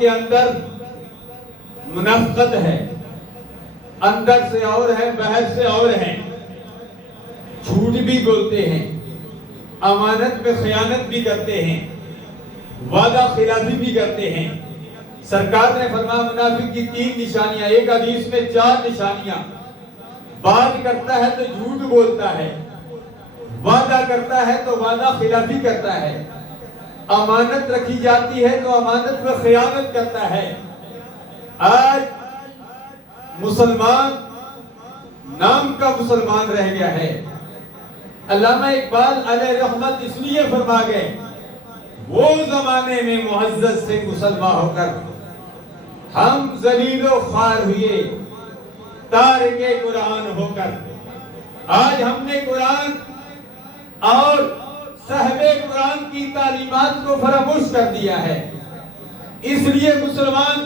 کے اندر منافقت ہے، اندر سے اور ہے، باہر سے اور ہے، جھوٹ بھی بولتے ہیں، امانت میں خیانت بھی کرتے ہیں، وعدہ خلافی بھی کرتے ہیں۔ سرکار نے فرمایا منافق کی 3 نشانیاں، ایک حدیث میں 4 نشانیاں۔ بات کرتا ہے تو جھوٹ بولتا ہے، وعدہ کرتا ہے تو وعدہ خلافی کرتا ہے، امانت رکھی جاتی ہے تو امانت میں خیانت کرتا ہے۔ آج مسلمان نام کا مسلمان رہ گیا ہے۔ علامہ اقبال علیہ رحمت اس لیے فرما گئے، وہ زمانے میں معزز سے مسلمان ہو کر ہم ذلیل و خوار ہوئے تارک قرآن ہو کر۔ آج ہم نے قرآن اور صاحب قرآن کی تعلیمات کو فراموش کر دیا ہے، اس لیے مسلمان